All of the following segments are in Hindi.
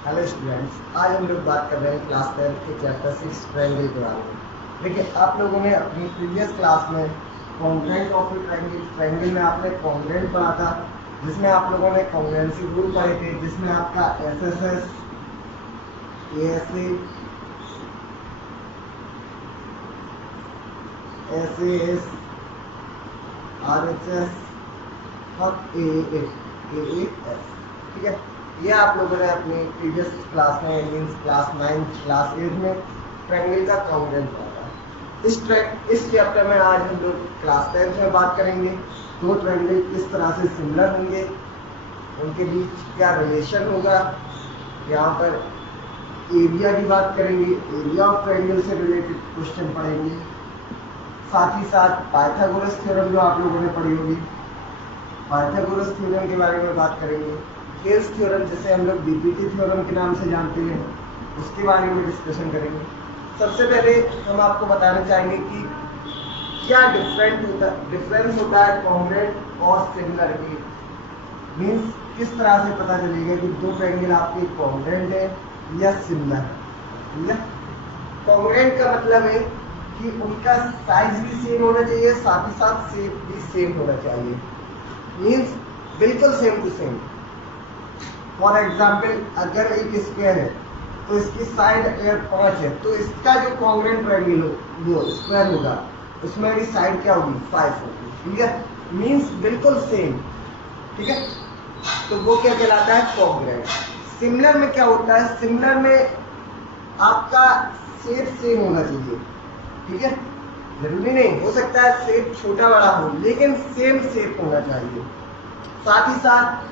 हेलो स्टूडेंट्स, आज हम लोग बात कर रहे हैं क्लास 10 के चैप्टर 6 ट्रायंगल के बारे में। देखिए, आप लोगों ने अपनी प्रीवियस क्लास में कॉन्ग्रुएंट ऑफ ट्रायंगल में आपने कॉन्ग्रुएंट पढ़ा था, जिसमें आप लोगों ने कॉन्ग्रुएंसी रूल पढ़े थे, जिसमें आपका एसएसएस, एएसए, एसएएस, आरएचएस और एएएस, ठीक है। ये आप लोगों ने अपनी प्रीवियस क्लास में मीन्स क्लास 9 क्लास 8 में ट्रायंगल का कॉन्ग्रुएंट पढ़ा था। इस चैप्टर में आज हम लोग क्लास 10 में बात करेंगे दो ट्रायंगल किस तरह से सिमिलर होंगे, उनके बीच क्या रिलेशन होगा। यहाँ पर एरिया की बात करेंगे, एरिया ऑफ ट्रायंगल से रिलेटेड क्वेश्चन पढ़ेंगे। साथ ही साथ पाइथागोरस थ्योरम जो आप लोगों ने पढ़ी होगी, पाइथागोरस थ्योरम के बारे में बात करेंगे। थेल्स थ्योरम, जिसे हम लोग बीपीटी थ्योरम के नाम से जानते हैं, उसके बारे में डिस्कशन करेंगे। सबसे पहले हम आपको बताना चाहेंगे कि क्या डिफरेंस होता है कॉन्ग्रुएंट और सिमिलर की। मीन्स किस तरह से पता चलेगा कि दो ट्रायंगल आपके कॉन्ग्रुएंट है या सिमिलर है। कॉन्ग्रुएंट का मतलब है कि उनका साइज भी सेम होना चाहिए, साथ ही साथ शेप भी सेम होना चाहिए। मीन्स बिल्कुल same to same. For example, अगर एक स्क्वायर है तो इसकी साइड अगर 5 है तो इसका जो कॉन्ग्रुएंट ट्रायंगल वो स्क्वायर होगा, उसमें भी साइड क्या होगी, 5 होगी, ठीक है। मीन्स बिल्कुल सेम, ठीक है। तो वो क्या कहलाता है, कॉन्ग्रुएंट। सिमिलर में क्या होता है, सिमिलर में आपका शेप सेम होना चाहिए, ठीक है। जरूरी नहीं, हो सकता है शेप छोटा बड़ा हो, लेकिन सेम शेप होना चाहिए। साथ ही साथ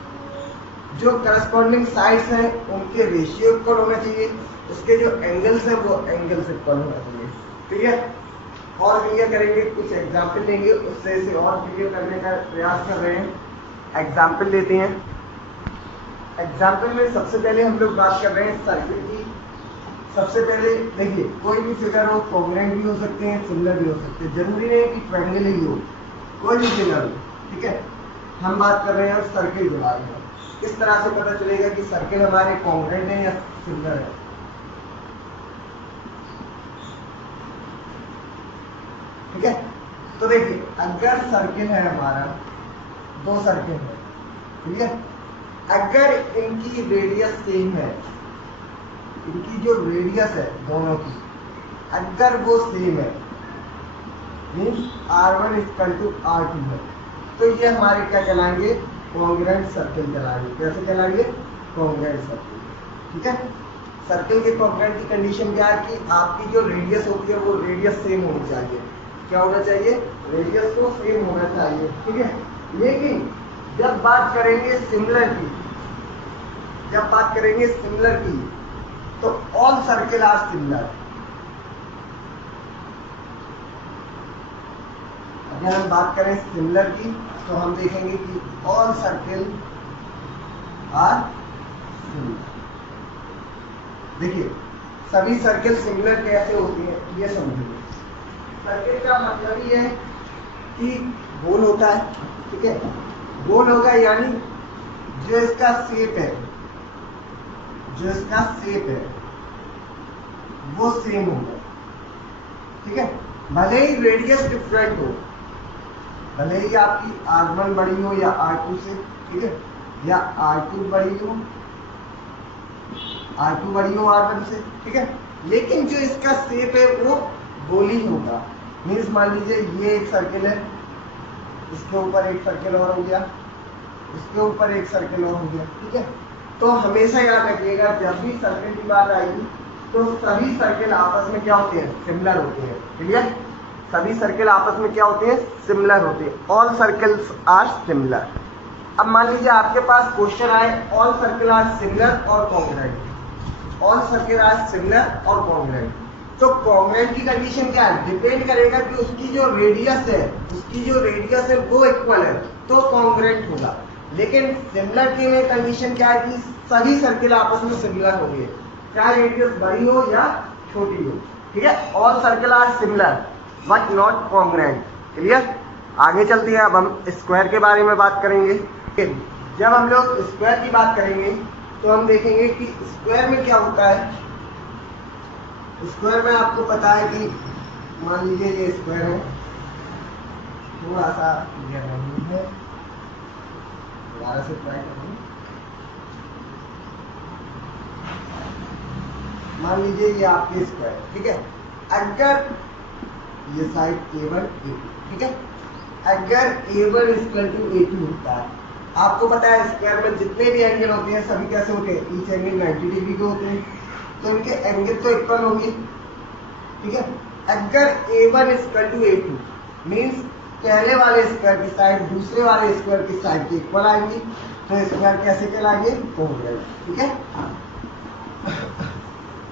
जो करस्पॉन्डिंग साइड्स हैं उनके रेशियो इक्वल होना चाहिए, उसके जो एंगल्स हैं वो एंगल से इक्वल होना चाहिए, ठीक है। और क्लियर करेंगे, कुछ एग्जाम्पल लेंगे, उससे इसे और क्लियर करने का प्रयास कर रहे हैं। एग्जाम्पल लेते हैं। एग्जाम्पल में सबसे पहले हम लोग बात कर रहे हैं सर्किल की। सबसे पहले देखिए, कोई भी फिगर हो, कॉन्ग्रुएंट भी हो सकते हैं, सिमिलर भी हो सकते हैं, जरूरी नहीं कि ट्रायंगल ही हो, कोई भी फिगर हो, ठीक है। हम बात कर रहे हैं सर्किल के बारे में। किस तरह से पता चलेगा कि सर्किल हमारे कॉन्ग्रुएंट है या सिमिलर है। ठीक है, तो देखिए, अगर सर्किल है हमारा, दो सर्किल है, ठीक है। अगर इनकी रेडियस सेम है, इनकी जो रेडियस है दोनों की, अगर वो सेम है, मीन्स R1 = R2 है, तो ये हमारे क्या कहलाएंगे, कॉन्ग्रुएंट सर्किल कहलाएंगे। कैसे कहलाएंगे, कॉन्ग्रुएंट सर्किल, ठीक है। सर्किल के कॉन्ग्रुएंट की कंडीशन क्या है कि आपकी जो रेडियस होती है वो रेडियस सेम होनी चाहिए। क्या होना चाहिए, रेडियस तो सेम होना चाहिए, ठीक है। लेकिन जब बात करेंगे सिमिलर की, तो ऑल सर्किल आर सिमिलर। अगर हम बात करें सिमिलर की, तो हम देखेंगे कि ऑल सर्किल आर सिमिलर। देखिए, सभी सर्किल सिमिलर कैसे होती है, ये समझिए। सर्किल का मतलब ये है कि गोल होता है, ठीक है। गोल होगा यानी जो इसका शेप है, वो सेम होगा, ठीक है। भले ही रेडियस डिफरेंट हो, भले ही आपकी R1 बड़ी हो या R2 से, ठीक है, या R2 बड़ी हो R1 से, ठीक है। लेकिन जो इसका शेप है वो गोल ही होगा। मीन्स मान लीजिए ये एक सर्किल है, इसके ऊपर एक सर्किल और हो गया, इसके ऊपर एक सर्किल और हो गया, ठीक है। तो हमेशा याद रखिएगा, जब भी सर्किल की बात आएगी तो सभी सर्किल आपस में क्या होते हैं, सिमिलर होते हैं, क्लियर। सभी सर्किल आपस में क्या होते हैं, सिमिलर होते हैं। All circles are similar. अब मान लीजिए आपके पास क्वेश्चन आए, ऑल सर्किल आर सिमिलर और congruent. All circle are similar और कॉन्ग्रुएंट, तो कॉन्ग्रुएंट की कंडीशन क्या है, डिपेंड करेगा कि उसकी जो रेडियस है वो इक्वल है तो कॉन्ग्रुएंट होगा। लेकिन सिमिलर के लिए कंडीशन क्या है कि सभी सर्किल आपस में सिमिलर होंगे, चाहे रेडियस बड़ी हो या छोटी हो, ठीक है। All circle are similar but not congruent, clear. आगे चलते हैं, अब हम स्क्वायर के बारे में बात करेंगे। जब हम लोग स्क्वायर की बात करेंगे तो हम देखेंगे कि स्क्वायर में क्या होता है। स्क्वायर में आपको पता है कि मान लीजिए ये स्क्वायर है, थोड़ा सा क्लियर नहीं है, दोबारा से ट्राई करेंगे। मान लीजिए ये आपके स्क्वायर, ठीक है। अगर ये साइड A1 A2, ठीक है, अगर A1 इक्वल टू A2 होता है, आपको पता है स्क्वायर में जितने भी एंगल होते हैं सभी कैसे होते हैं, ईच एंगल 90 डिग्री के होते हैं, तो इनके एंगल तो इक्वल होंगे, ठीक है। अगर A1 equal to A2 means पहले वाले स्क्वायर की साइड दूसरे वाले स्क्वायर की साइड के इक्वल आएंगी, तो स्क्वायर कैसे कहलाएंगे, कॉन्ग्रुएंट, ठीक है।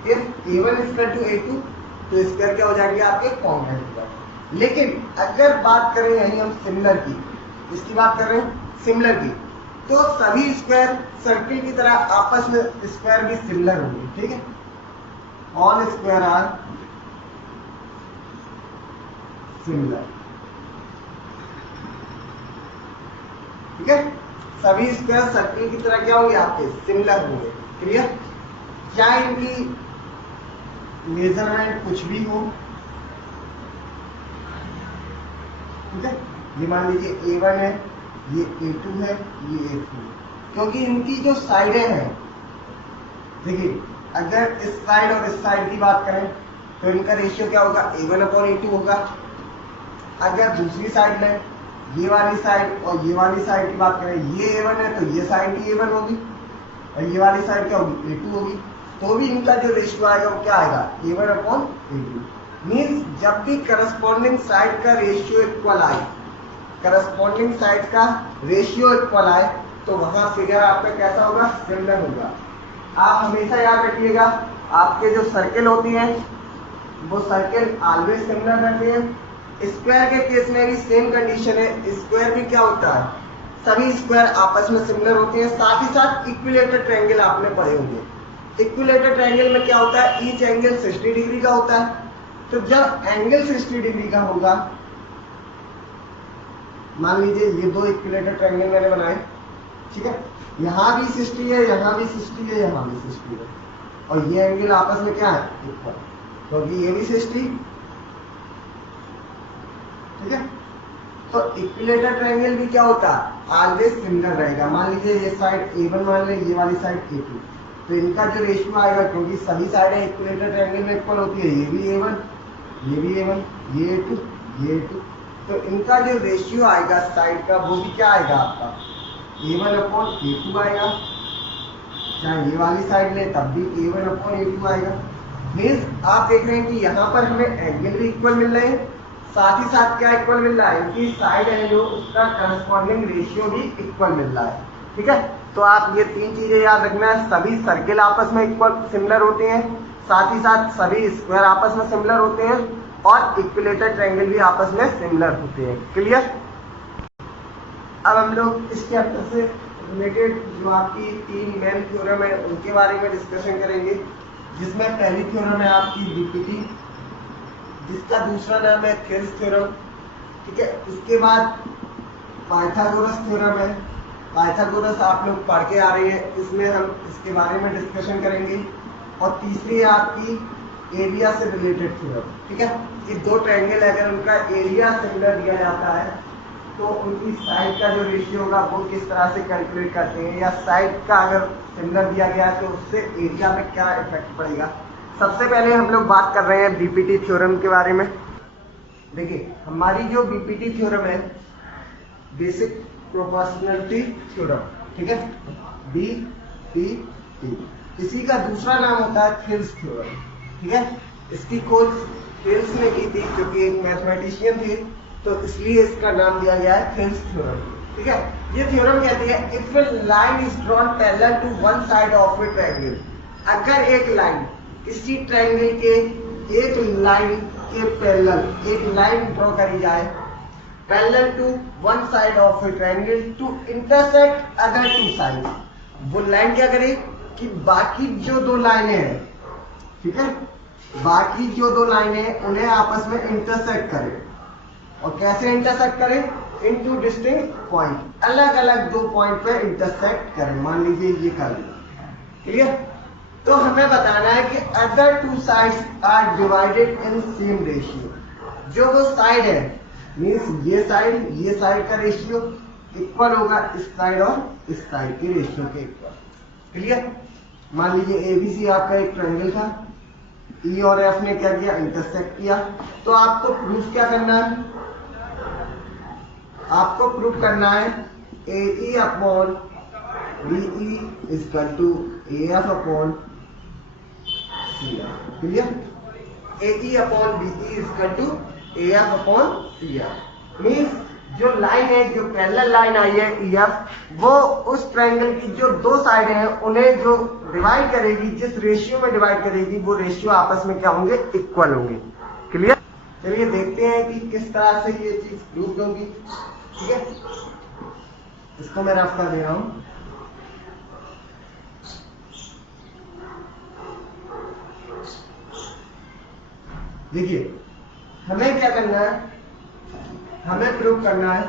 If A1 equal to A2 तो स्क्वायर क्या हो जाएंगे आपके, कॉन्ग्रुएंट। लेकिन अगर बात करें यही हम सिमिलर की, इसकी बात कर रहे हैं सिमिलर की, तो सभी स्क्वायर सर्किल की तरह आपस में स्क्वायर भी सिमिलर होंगे, ठीक है। ऑल स्क्वायर आर सिमिलर, ठीक है। सभी स्क्वायर सर्किल की तरह क्या होंगे आपके, सिमिलर होंगे, क्लियर। चाहे इनकी मेजरमेंट कुछ भी हो, ठीक है। ये मान लीजिए A1 है, ये A2 है, ये A3 है, क्योंकि इनकी जो साइडें हैं, देखिए अगर इस साइड और इस साइड की बात करें तो इनका रेशियो क्या होगा, A1/A2 होगा। अगर दूसरी साइड में ये वाली साइड और ये वाली साइड की बात करें, ये A1 है तो ये साइड भी A1 होगी और ये वाली साइड क्या होगी, A2 होगी, तो भी इनका जो रेशियो आएगा वो क्या आएगा, A1/A2। मीन्स जब भी करस्पॉन्डिंग साइड का रेशियो इक्वल आए, करस्पॉन्डिंग साइड का रेशियो इक्वल आए, तो वहां फिगर आपका कैसा होगा, सिमिलर होगा। आप हमेशा याद रखिएगा, आपके जो सर्किल होती हैं वो सर्किल ऑलवेज सिमिलर रहते हैं। स्क्वायर के केस में भी सेम कंडीशन है, स्क्वायर भी क्या होता है, सभी स्क्वायर आपस में सिमिलर होते हैं। साथ ही साथ इक्विलेटरल ट्रायंगल आपने पढ़े होंगे, इक्विलेटरल ट्रायंगल में क्या होता है, ईच एंगल 60 डिग्री का होता है। तो जब एंगल 60 डिग्री का होगा, मान लीजिए ये दो इक्विलेटरल ट्रायंगल मैंने बनाए, ठीक है, यहाँ भी 60 है, यहाँ भी 60 है, यहाँ भी 60 है, और ये एंगल आपस में क्या है, इक्वल, क्योंकि ये भी 60, ठीक है। तो इक्विलेटरल ट्रायंगल भी क्या होता है, ऑलवेज सिमिलर रहेगा। मान लीजिए ये साइड A1 मान लें, ये वाली साइड A2, तो इनका जो रेशियो आएगा, क्योंकि सभी साइडें इक्विलेटरल ट्रायंगल में इक्वल होती है, ये भी A1, ये भी A1, ये A2, ये A2, तो इनका जो रेशियो आएगा साइड का वो भी क्या आएगा आपका, A1/A2 आएगा। चाहे ये वाली साइड ले तब भी A1/A2 आएगा। मीन्स आप देख रहे हैं कि यहाँ पर हमें एंगल भी इक्वल मिल रहे हैं, साथ ही साथ क्या इक्वल मिल रहा है, इनकी साइड है जो उसका करस्पॉन्डिंग रेशियो भी इक्वल मिल रहा है, ठीक है। तो आप ये तीन चीजें याद रखना है, सभी सर्किल आपस में इक्वल सिमिलर होते हैं, साथ ही साथ सभी स्क्वायर आपस में सिमिलर होते हैं, और इक्विलेटरल ट्रायंगल भी आपस में सिमिलर होते हैं, क्लियर। अब हम लोग इस चैप्टर से रिलेटेड जो आपकी तीन मेन थ्योरम है उनके बारे में डिस्कशन करेंगे, जिसमें पहली थ्योरम है आपकी डीपीटी, जिसका दूसरा नाम है थेल्स थ्योरम, ठीक है। इसके बाद पाइथागोरस थ्योरम है, पाइथागोरस आप लोग पढ़ के आ रहे हैं, इसमें हम इसके बारे में डिस्कशन करेंगे। और तीसरी है आपकी एरिया से रिलेटेड थ्योरम, ठीक है। ये दो ट्रायंगल अगर उनका एरिया सिमिलर दिया जाता है तो उनकी साइड का जो रेशियो होगा वो किस तरह से कैलकुलेट करते हैं, या साइड का अगर सिमिलर दिया गया है तो उससे एरिया में क्या इफेक्ट पड़ेगा। सबसे पहले हम लोग बात कर रहे हैं बीपीटी थ्योरम के बारे में। देखिए हमारी जो बीपीटी थ्योरम है, बेसिक प्रोपोर्शनलिटी थ्योरम, ठीक है, बीपीटी, इसी का दूसरा नाम होता है थेल्स थ्योरम, ठीक है। इसकी खोज थेल्स ने की थी, क्योंकि एक मैथमेटिशियन थे, तो इसलिए इसका नाम दिया गया है थेल्स थ्योरम, ठीक है। ये थ्योरम कहती है if a line is drawn parallel to one side of a triangle, अगर एक लाइन इसी ट्रायंगल के एक लाइन के पैरेलल एक लाइन ड्रॉ करी जाए parallel to one side of a triangle to intersect other two side, वो लाइन क्या करे कि बाकी जो दो लाइनें हैं, ठीक है, बाकी जो दो लाइनें उन्हें आपस में इंटरसेक्ट करे। और कैसे इंटरसेक्ट करें, इनटू डिस्टिंक्ट पॉइंट, अलग अलग दो पॉइंट पे इंटरसेक्ट करें। मान लीजिए ये कर लिया, क्लियर? तो हमें बताना है कि other two sides are divided in same ratio. जो वो साइड है मीन्स ये साइड का रेशियो इक्वल होगा इस साइड और इस साइड के रेशियो के इक्वल। क्लियर? मान लीजिए एबीसी आपका एक ट्रायंगल था, ई और एफ ने क्या किया, इंटरसेक्ट किया। तो आपको प्रूफ क्या करना है? आपको प्रूफ करना है AE upon BE equal to AF upon CF। Clear? AE upon BE equal to AF upon CF means जो लाइन है, जो पैरेलल लाइन आई है EF, वो उस ट्रायंगल की जो दो साइड हैं उन्हें जो डिवाइड करेगी, जिस रेशियो में डिवाइड करेगी, वो रेशियो आपस में क्या होंगे, इक्वल होंगे। क्लियर? चलिए देखते हैं कि किस तरह से ये चीज प्रूव होगी। ठीक है, इसको मैं रफ कर दे रहा हूं। देखिए हमें क्या करना है, हमें प्रूव करना है।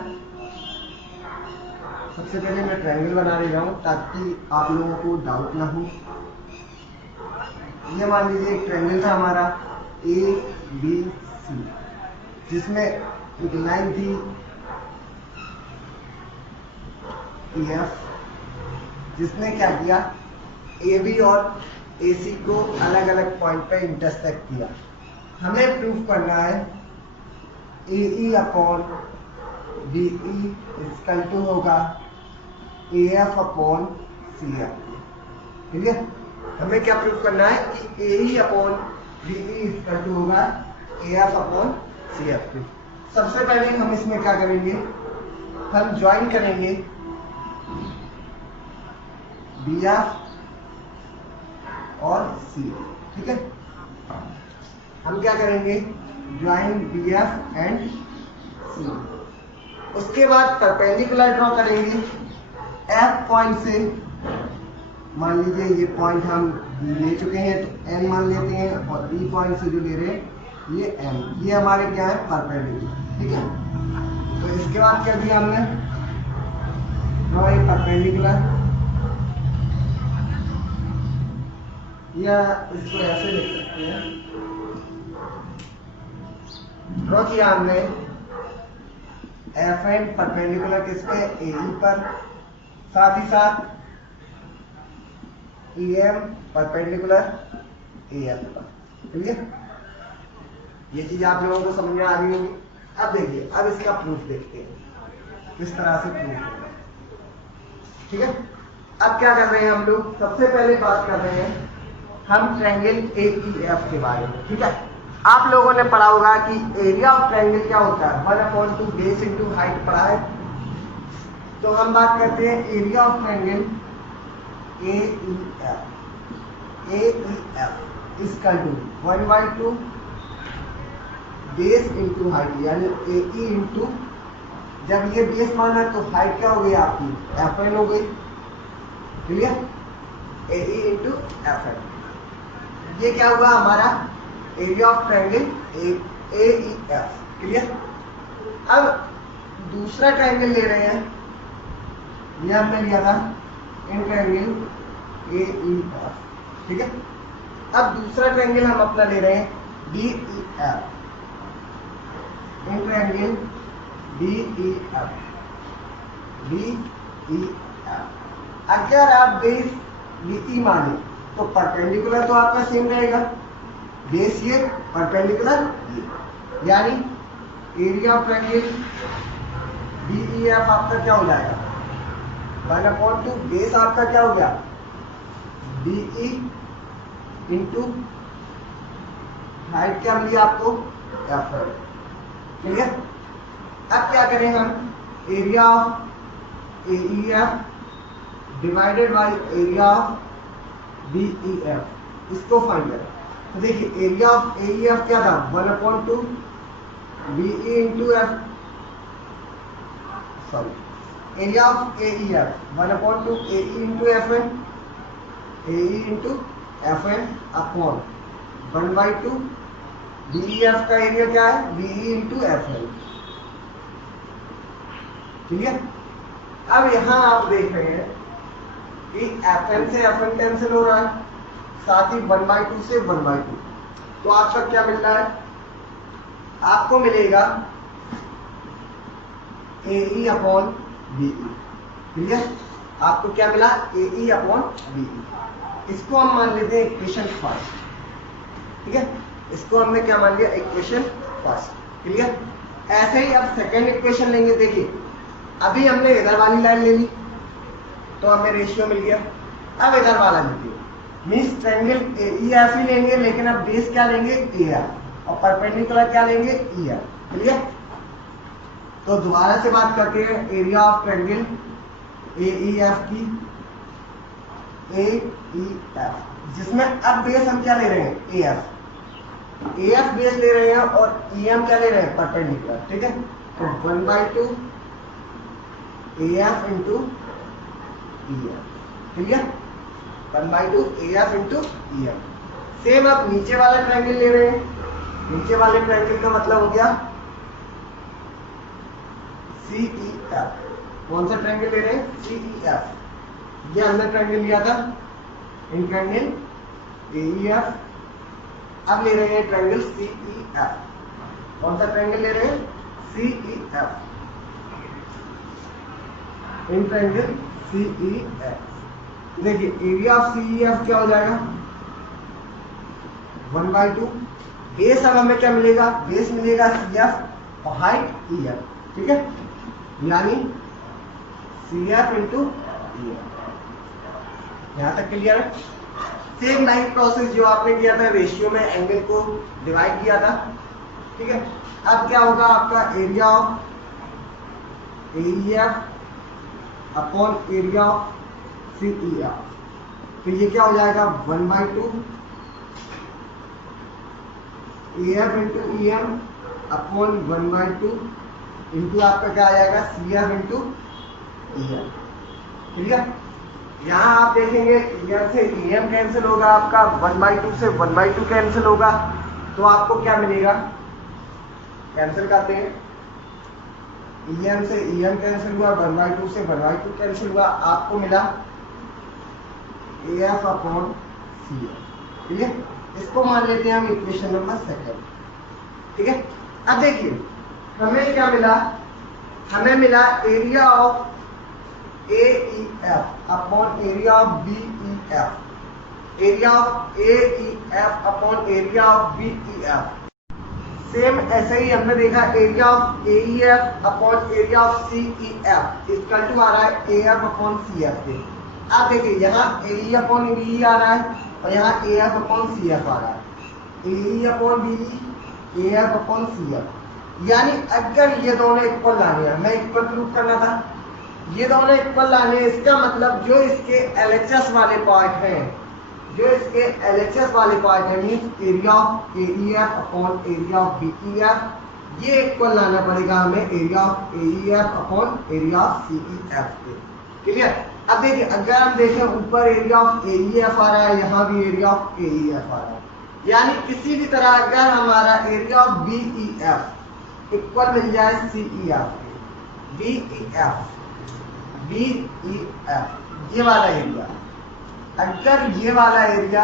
सबसे पहले मैं ट्रायंगल बना ले रहा हूं ताकि आप लोगों को डाउट ना हो। ये मान लीजिए एक ट्रायंगल था हमारा ABC, जिसमें एक लाइन थी EF, जिसने क्या किया, AB और AC को अलग अलग पॉइंट पे इंटरसेक्ट किया। हमें प्रूफ करना है AE upon BE equal to होगा AF अपॉन CF। ठीक है, हमें क्या प्रूफ करना है कि AE upon BE equal to होगा AF अपॉन CF। सबसे पहले हम इसमें क्या करेंगे, हम ज्वाइन करेंगे BF और CF। ठीक है, हम क्या करेंगे, ज्वाइन BF एंड C। उसके बाद परपेंडिकुलर ड्रॉ करेंगे F पॉइंट से। मान लीजिए ये पॉइंट हम ले चुके हैं तो N मान लेते हैं, और E पॉइंट से जो ले रहे हैं ये M, ये हमारे क्या है, परपेंडिकुलर। ठीक है, तो इसके बाद क्या दिया हमने, ड्रॉ ए परपेंडिकुलर, या इसको ऐसे लिख सकते हैं, ड्रॉ किया हमने FN परपेंडिकुलर किसपे, AE पर, साथ ही साथ EM परपेंडिकुलर AF पर। ठीक है, ये चीज आप लोगों को समझ में आ गई होगी। अब देखिए, अब इसका प्रूफ देखते हैं किस तरह से प्रूफ होगा। ठीक है, अब क्या कर रहे हैं हम लोग, सबसे पहले बात कर रहे हैं हम ट्रायंगल AEF के बारे में। ठीक है, आप लोगों ने पढ़ा होगा कि एरिया ऑफ ट्रायंगल क्या होता है, 1/2 बेस इंटू हाइट पढ़ा है। तो हम बात करते हैं area of triangle AEF। AEF equal to 1/2 base into height, यानी AE इंटू, जब ये बेस माना तो हाइट क्या हो गई आपकी, FN हो गई। क्लियर? AE इंटू FN, ये क्या हुआ हमारा area of triangle AEF। Clear? अब दूसरा ट्रायंगल ले रहे हैं, ये हमने लिया था इन ट्रायंगल AEF। ठीक है, अब दूसरा ट्रायंगल हम अपना ले रहे हैं DEF, इन ट्रायंगल DEF। अगर आप बेस BE माने तो परपेंडिकुलर तो आपका सेम रहेगा, बेस ये परपेंडिकुलर ये, यानी एरिया ऑफ ट्रायंगल DEF आपका क्या हो जाएगा, 1/2 बेस आपका क्या हो गया, BE इंटू हाइट क्या मिली आपको, FN। क्लियर? अब क्या करें हम, area of AEF divided by area of BEF, इसको फाइंड करें। तो देखिए एरिया ऑफ AEF क्या था, 1/2 BE into F, sorry area of AEF 1/2 AE into FN, AE into FN upon 1/2 BEF का एरिया क्या है, BE इंटू FN। ठीक है, अब यहां आप देख रहे हैं कि Fn से Fn कैंसिल हो रहा है, साथ ही 1/2 से 1/2। तो आपका क्या मिल रहा है, आपको मिलेगा AE अपॉन BE। क्लियर, आपको क्या मिला, AE अपॉन BE। इसको हम मान लेते हैं इक्वेशन फर्स्ट। ठीक है, इसको हमने क्या मान लिया, इक्वेशन फर्स्ट। क्लियर, ऐसे ही अब सेकेंड इक्वेशन लेंगे। देखिए अभी हमने इधर वाली लाइन ले ली तो हमें रेशियो मिल गया, अब इधर वाला लीजिए, मीन्स ट्रायंगल AEF ही लेंगे, लेकिन अब बेस क्या लेंगे, AF, और परपेंडिकुलर क्या लेंगे, EF। क्लियर, तो दोबारा से बात करते हैं एरिया ऑफ ट्रायंगल AEF की, AEF, जिसमें अब बेस हम क्या ले रहे हैं, AF बेस ले रहे हैं और EM क्या ले रहे हैं, परपेंडिकुलर। ठीक है, तो 1/2 AF into EM। Clear, 1/2 AF into EM। Same आप नीचे वाला ट्रायंगल ले रहे हैं, नीचे वाले ट्रायंगल का मतलब हो गया CEF। कौन सा ट्रायंगल ले रहे हैं, CEF। ये हमने ट्रायंगल लिया था इन ट्रायंगल AEF, अब ले रहे हैं ट्रायंगल CEF। कौन सा ट्रायंगल ले रहे हैं, CEF, इन ट्रायंगल CEF। देखिए एरिया ऑफ CEF क्या हो जाएगा, 1/2। बेस अब हमें क्या मिलेगा, बेस मिलेगा CF और हाइट EF। ठीक है, यानी CF इंटू EF। यहां तक क्लियर है। सेम लाइक प्रोसेस जो आपने किया था, रेशियो में एंगल को डिवाइड किया था। ठीक है, अब क्या होगा, आपका area of AEF upon area of CEF। तो ये क्या हो जाएगा, 1/2 AF into EM upon 1/2 into आपका क्या आ जाएगा, CF इंटू EM। क्लियर, यहाँ आप देखेंगे EM से EM कैंसिल होगा, आपका 1/2 से 1/2 कैंसिल होगा, तो आपको क्या मिलेगा, कैंसिल करते हैं, EM से EM कैंसिल हुआ, 1/2 से 1/2 कैंसिल हुआ, आपको मिला AF अपॉन CF। ठीक है, इसको मान लेते हैं हम इक्वेशन नंबर सेकंड। ठीक है, अब देखिए हमें क्या मिला, हमें मिला area of AEF upon area of BEF, area of AEF upon area of BEF। Same ऐसे ही हमने देखा area of AEF upon area of CEF equal to आ रहा है AF अपॉन CF के। आप देखिए यहाँ AE अपॉन BE आ रहा है और यहाँ AF अपॉन CF आ रहा है, AE upon BE, AF upon CF। यानी अगर ये दोनों इक्वल लाने हैं, हमें इक्वल प्रूफ करना था, ये दोनों इक्वल लाने हैं, इसका मतलब जो इसके LHS वाले पार्ट हैं, जो इसके LHS वाले पार्ट है, means area of AEF upon area of BEF, ये इक्वल लाना पड़ेगा हमें area of AEF upon area of CEF के। क्लियर, अब देखिए अगर हम देखें ऊपर एरिया ऑफ AEF आ रहा है, यहाँ भी एरिया ऑफ AEF आ रहा है, यानी किसी भी तरह अगर हमारा एरिया ऑफ BEF इक्वल मिल जाए CEF के, BEF ये वाला एरिया, अगर ये वाला एरिया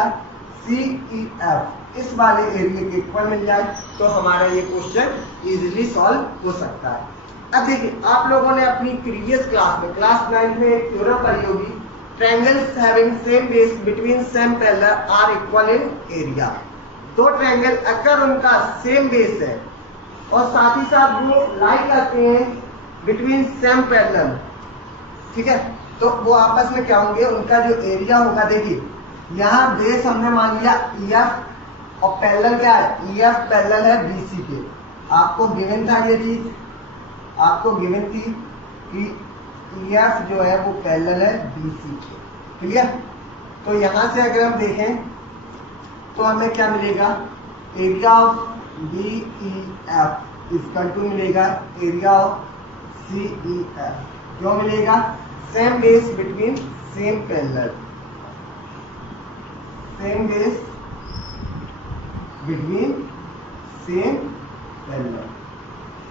CEF इस वाले एरिया के इक्वल मिल जाए तो हमारा ये क्वेश्चन इजीली सॉल्व हो सकता है। अब देखिए आप लोगों ने अपनी प्रीवियस क्लास में, क्लास 9 में एक थ्योरम पढ़ी होगी, triangles having same base between same parallel are equal in area. दो ट्रायंगल अगर उनका सेम बेस है और साथ ही साथ वो लाई करते हैं बिटवीन सेम पैरेलल, ठीक है, तो वो आपस में क्या होंगे, उनका जो एरिया होगा, देखिए यहाँ बेस हमने मान लिया EF और पैरेलल क्या है, EF पैरेलल है BC के। आपको गिवन था ये चीज, आपको गिवन थी कि EF जो है वो पैरेलल है BC के। क्लियर, तो यहाँ से अगर हम देखें तो हमें क्या मिलेगा, area of BEF equal to मिलेगा एरिया ऑफ CEF, जो मिलेगा same base between same parallel, same base between same parallel.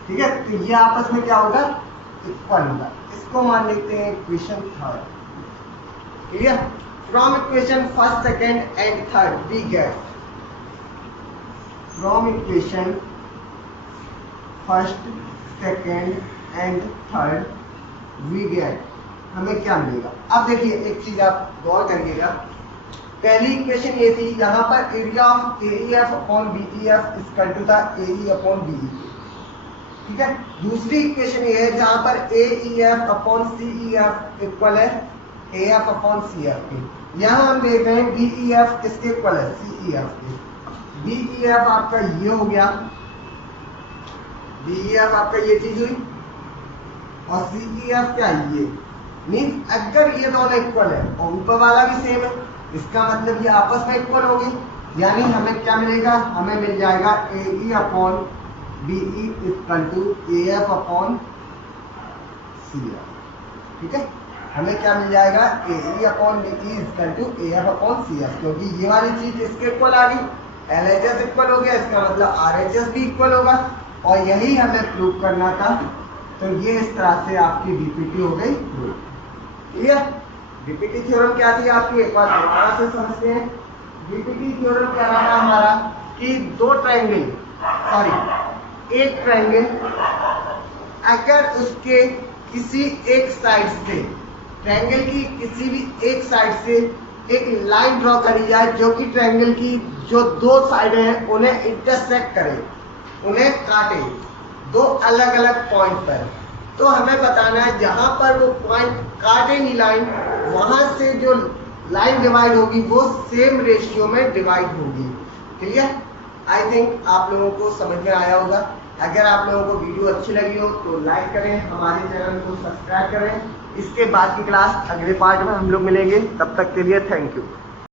ठीक है, तो ये आपस में क्या होगा, इक्वल होगा। इसको मान लेते हैं equation third. Clear? From equation first second and third we get, from equation first second and third we get, हमें क्या मिलेगा? अब देखिए एक चीज आप गौर करिएगा, पहली इक्वेशन ये थी, यहाँ पर area of AEF upon BEF equal to था एई अपॉन बीई, ठीक है? दूसरी इक्वेशन ये है जहां पर एईएफ अपॉन सीईएफ इक्वल है एएफ अपॉन सीएफ के। यहाँ हम देख रहे हैं बीईएफ किसके इक्वल है? सीईएफ के। बीईएफ आपका ये हो गया, बीईएफ आपका ये चीज हुई, और सीईएफ क्या है? ये मीन अगर ये दोनों इक्वल है और ऊपर वाला भी सेम है, इसका मतलब ये आपस में इक्वल होगी, यानी हमें क्या मिलेगा? हमें मिल जाएगा AE upon BE equal to AF upon CF, ठीक है? हमें क्या मिल जाएगा? AE upon BE equal to AF upon CF, क्योंकि ये वाली चीज इसके इक्वल आ गई, एलएचएस इक्वल हो गया, इसका मतलब आरएचएस भी इक्वल होगा, और यही हमें प्रूव करना था। तो ये इस तरह से आपकी डीपीटी हो गई प्रूव, क्लियर? डीपीटी थ्योरम क्या थी आपकी, एक बार दोबारा से समझते हैं। डीपीटी थ्योरम क्या रहा हमारा कि दो ट्रायंगल, सॉरी एक ट्रायंगल, अगर उसके किसी एक साइड से, ट्रायंगल की किसी भी एक साइड से एक लाइन ड्रॉ करी जाए जो कि ट्रायंगल की जो दो साइड हैं उन्हें इंटरसेक्ट करे, उन्हें काटे दो अलग अलग पॉइंट पर, तो हमें बताना है जहां पर वो पॉइंट काटेगी लाइन, वहां से जो लाइन डिवाइड होगी वो सेम रेशियो में डिवाइड होगी, क्लियर? आई थिंक आप लोगों को समझ में आया होगा। अगर आप लोगों को वीडियो अच्छी लगी हो तो लाइक करें, हमारे चैनल को सब्सक्राइब करें। इसके बाद की क्लास अगले पार्ट में हम लोग मिलेंगे, तब तक के लिए थैंक यू।